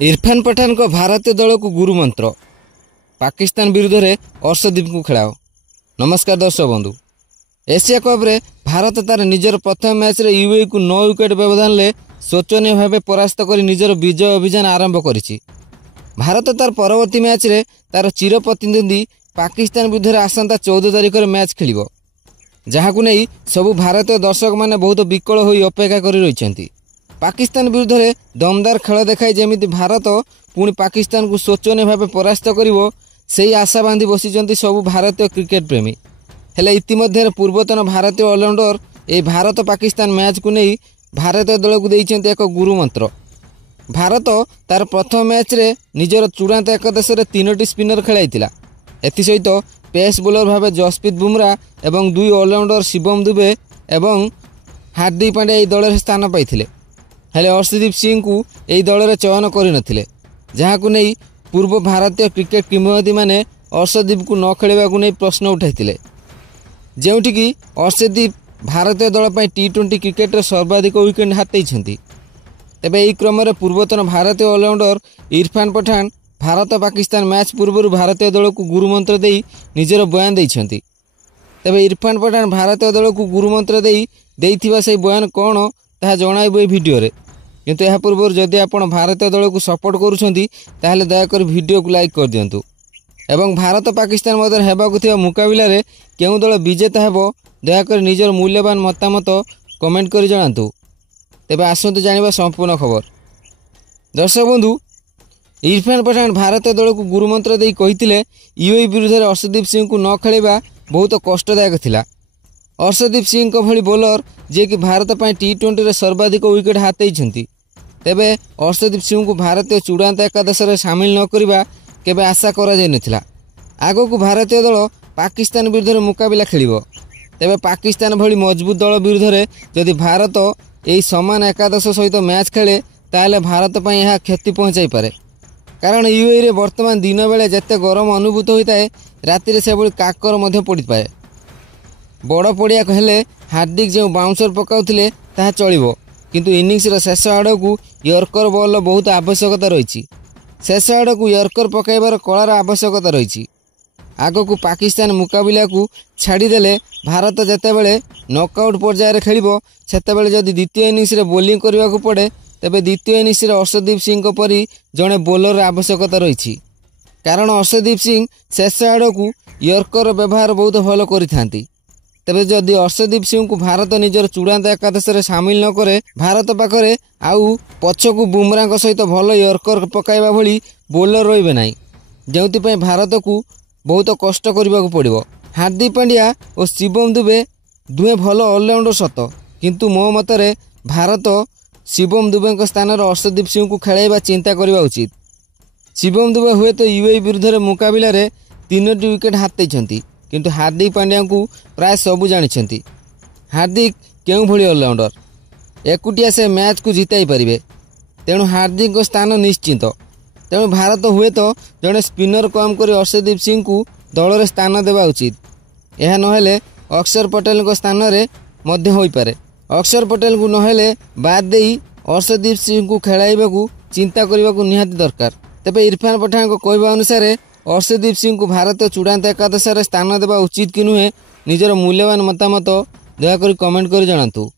इरफान पठान को भारतीय दल को गुरु मंत्र पाकिस्तान विरुद्ध में अर्शदीप को खेलाओ। नमस्कार दर्शक बंधु, एशिया कप रे भारत तार निजर प्रथम मैच रे यूएई को 9 विकेट व्यवधान ले शोचनीय भाव परास्त कर निजर विजय अभियान आरंभ करिछि। भारत तार परवर्ती मैच रे तार चिर प्रतिद्वंदी पाकिस्तान विरुद्ध आसंता 14 तारिख में मैच खेलिबो, जहाकु नै सबु भारतीय दर्शक माने बहुत विकल होई अपेक्षा करि रहिछन्ति। पाकिस्तान विरुद्ध में दमदार खेल देखाई जमिति भारत पुणी पाकिस्तान को शोचनीय भाव परास्त करिवो सेही आशा बांधी बसिचन्ति सबु भारतीय क्रिकेट प्रेमी। हेले इतिमध्य पूर्वतन भारतीय ऑलराउंडर ए भारत पाकिस्तान मैच को नहीं भारतीय दल को देइछन्ति एक गुरु मंत्र। भारत तार प्रथम मैच रे निजर चूड़ांत एकादश रे 3टी स्पिनर खेलाइतिला। एथि सहित पेस बोलर भाव जसप्रीत बुमरा एवं 2 ऑलराउंडर शिवम दुबे एवं हार्दिक पांड्या ए दल स्थान पाइथिले। हेले अर्शदीप सिंह को यही दल में चयन कर जहां नहीं पूर्व भारतीय क्रिकेट किंवदंती माने अर्शदीप को न खेलवा नहीं प्रश्न उठाई, जोटिकी अर्शदीप भारतीय दल पर T20 क्रिकेट सर्वाधिक विकेट हाथी। तेज यही क्रम पूर्वतन भारतीय ऑलराउंडर इरफान पठान भारत पाकिस्तान मैच पूर्व भारतीय दल को गुरुमंत्र दे निजर बयान देइछन्ति। तेबे इरफान पठान भारतीय दल को गुरुमंत्र देइथिबा से बयान कौन ताहा जणाइबो ए भिडियो रे। किंतु यह पूर्व जदि आपण भारतीय दल को सपोर्ट करूछन्ति ताहले दयाकर भिडियो को लाइक कर दियंतु एवं भारत पाकिस्तान मध्य हेबाकु थिबा मुकाबिला रे केउ दल विजेता हेबो दयाकर निजर मूल्यवान मतामत कमेंट करि जणांतु। तेबे आसंतु जानिबा संपूर्ण खबर। दर्शक बंधु, इरफान पठान भारतीय दल को गुरुमंत्र देई कहिथिले यूएई विरुद्ध रे अर्शदीप सिंह को न खेलिबा बहुत कष्टदायक थिला। अर्शदीप सिंह को भली बोलर जे कि भारत पर T20 रे सर्वाधिक विकेट हाथी। तेबे अर्शदीप सिंह को भारतीय चूड़ांत एकादश रे शामिल न करिबा केबे आशा करा जाय नथिला। आगो को भारतीय दल पाकिस्तान विरुद्ध रे मुकाबिला खेलिबो। तेबे पाकिस्तान भली मजबूत दल विरुद्ध रे जदि भारत एही समान एकादश सहित मैच खेले ताले भारत पर यह क्षति पहुंचाई पारे। कारण यूएई रे वर्तमान दिन बेले जते गरम अनुभूत होता है राति रे सेबोली काकर मध्य पड़ी पाए। बड़ पड़िया कहले हार्दिक जो बाउंसर पकाउथिले ताहा चलिबो, किंतु इनिंग्स रो शेष आड़ को यर्कर बॉल बहुत आवश्यकता रही। शेष आड़ को यर्कर पकाइबार कलार आवश्यकता रही। आगो को पाकिस्तान मुकाबिला को छाड़ीदेले भारत जेतेबेले नॉकआउट पर्यायर खेलिबो सेतेबेले जदि द्वितीय इनिंग्स रे बोलिंग करने को पड़े तेबे द्वितीय इनिंग्स रे अर्शदीप सिंह परी जड़े बोलर आवश्यकता रही। कारण अर्शदीप सिंह शेष आड़ को यर्कर व्यवहार बहुत भल करिथांती। तेबे जदि अर्शदीप सिंह को भारत निजर चूड़ांत एकादश रे शामिल न करे भारत पाखरे आउ पछकु बुमरा सहित भल यर्कर पकाइबा भली बोलर रहिबे नाही, जेउति भारत को बहुत कष्ट करने को पड़ो। हार्दिक पांड्या और शिवम दुबे दुहे भल ऑलराउंडर सत, किंतु मो मतरे भारत शिवम दुबे स्थान अर्शदीप सिंह को खेलाइबा चिंता करने उचित। शिवम दुबे हुए तो यूएई विरुद्ध मुकाबिला रे 3टी विकेट हाथी, किंतु हार्दिक पांड्या को प्राय सबू जानी। हार्दिक केउ भली ऑलराउंडर एकुटिया से मैच को जिताई पारिबे, तेणु हार्दिक स्थान निश्चित। तेणु भारत हुए तो जड़े स्पिनर कम कर अर्शदीप सिंह को दल में स्थान देवा उचित। यह नहेले अक्षर पटेल को स्थान रे मध्य होई पारे। अक्षर पटेल को नहेले बाद देई अर्शदीप सिंह को खेलाइबा को चिंता करने को निहाती दरकार। तेबे इरफान पठान को कहवा अनुसार अर्शदीप सिंह को भारत चूड़ांत एकादश स्थान देवा उचित कि नुहे निजर मूल्यवान मतामत दयाकरी कमेंट कर जणातु।